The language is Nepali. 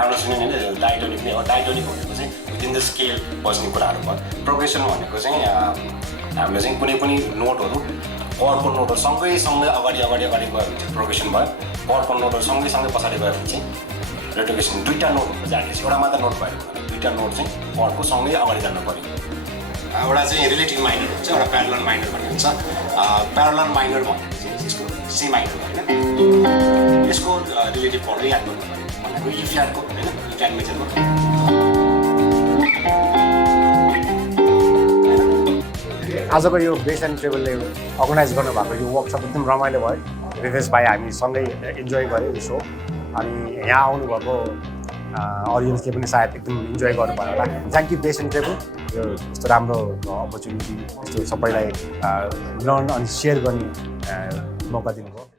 राम्रो सुन्यो भने डायटोनिक नै हो डायटोनिक भनेको चाहिँ विदिन द स्केल बज्ने कुराहरू भयो प्रोग्रेसन भनेको चाहिँ हामीले चाहिँ कुनै पनि नोटहरू कर्डको नोटहरू सँगै अगाडि गयो भने चाहिँ प्रोग्रेसन भयो कर्डको नोटहरू सँगै पछाडि गयो भने चाहिँ रेटोकेसन दुईवटा नोटहरू जाने एउटा मात्र नोट भयो दुईवटा नोट चाहिँ कर्डको सँगै अगाडि जानु पऱ्यो एउटा चाहिँ रिलेटिभ माइनर हुन्छ एउटा प्यारलल माइनर भन्ने हुन्छ प्यारलल माइनर भनेको चाहिँ यसको सी माइनर होइन यसको रिलेटिभ कर्ड याद गर्नु पऱ्यो भनेको ई फ्ल्याटको होइन ई फ्ल्याट मेजरको आजको यो बेस एन्ड ट्रेबलले अर्गनाइज गर्नुभएको यो वर्कसप एकदम रमाइलो भयो रितेश भाइ हामी सँगै इन्जोय गऱ्यौँ यो सो अनि यहाँ आउनुभएको अडियन्सले पनि सायद एकदम इन्जोय गर्नुभयो होला thank you bass and treble यो यस्तो राम्रो अपर्च्युनिटी यस्तो सबैलाई लर्न अनि सेयर गर्ने मौका दिनुभयो